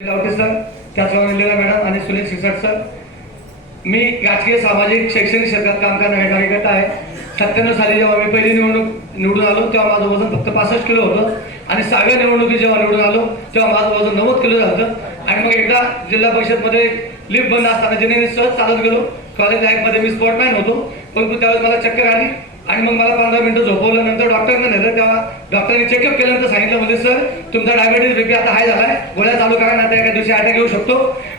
लावते सर, त्याचप्रमाणे लीला मॅडम आणि सुनील शिरसाट सर. मी राजकीय सामाजिक शैक्षणिक क्षेत्रात काम करणारा कार्यकर्ता आहे. 97 साली जेव्हा मी पहिली निवडून आलो तेव्हा माझं वजन फक्त 65 किलो होतं आणि 6व्या निवडणुकीत जेव्हा निवडून आलो तेव्हा माझं वजन 90 किलो झालं. आणि मग एकदा जिल्हा परिषदमध्ये लिफ्ट बंद असताना जिने सहज चालत गेलो. कॉलेज लाईफमध्ये मी स्पोर्टमॅन होतो, परंतु त्यावेळेस मला चक्कर आली आणि मग मला 15 मिनिटं झोपवलं. नंतर डॉक्टरने नेलं, तेव्हा डॉक्टरने चेकअप केल्यानंतर सांगितलं म्हणजे सर तुमचा डायबिटीज बीपी आता हाय झालाय, गोळ्या चालू करा ना, एका दिवशी अटॅक येऊ शकतो.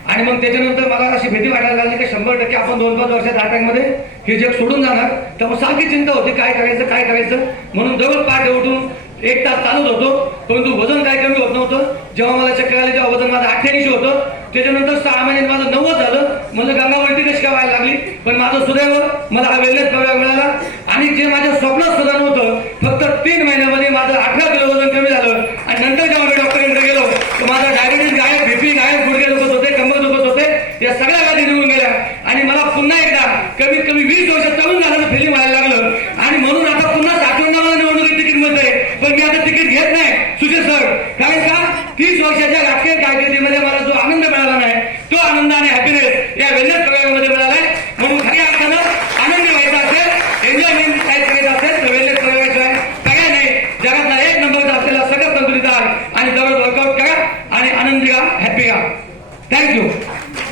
आणि मग त्याच्यानंतर मला अशी भीती वाटायला लागली की 100% आपण 2-5 वर्षात अटॅकमध्ये हे जग सोडून जाणार. त्यामुळे सारखी चिंता होती काय करायचं. म्हणून जवळ पहाटे उठून 1 तास चालत होतो, परंतु वजन काय कमी होत नव्हतं. जेव्हा मला चक्कर आली तेव्हा वजन माझं 88 होतं. त्याच्यानंतर 6 महिन्यात माझं 90 झालं. म्हणलं गंगावरती कशी काय व्हायला लागली, पण माझं सुदैव मला हा वेलनेस प्रोग्राम मिळाला. आणि जे माझ्या स्वप्नात सुद्धा नव्हतं, फक्त 3 महिन्यामध्ये माझं 18 किलो वजन कमी झालं. आणि नंतर जेव्हा मी डॉक्टरांकडे गेलो तर माझा डायबिटीज गायब, बीपी गायब, गुडघे दुखत होते, कंबर दुखत होते, या सगळ्या गाठी निघून गेल्या. आणि मला पुन्हा एकदा कमीत कमी 20 वर्ष तरुण झाल्याचं फिलिंग व्हायला लागलं. आणि म्हणून आता पुन्हा 60 मला निवडणुकीत तिकीट मिळतंय, पण मी आता तिकीट घेत नाही सुशील सर. कारण का 30 वर्षाच्या राजकीय कारकिर्दीमध्ये मला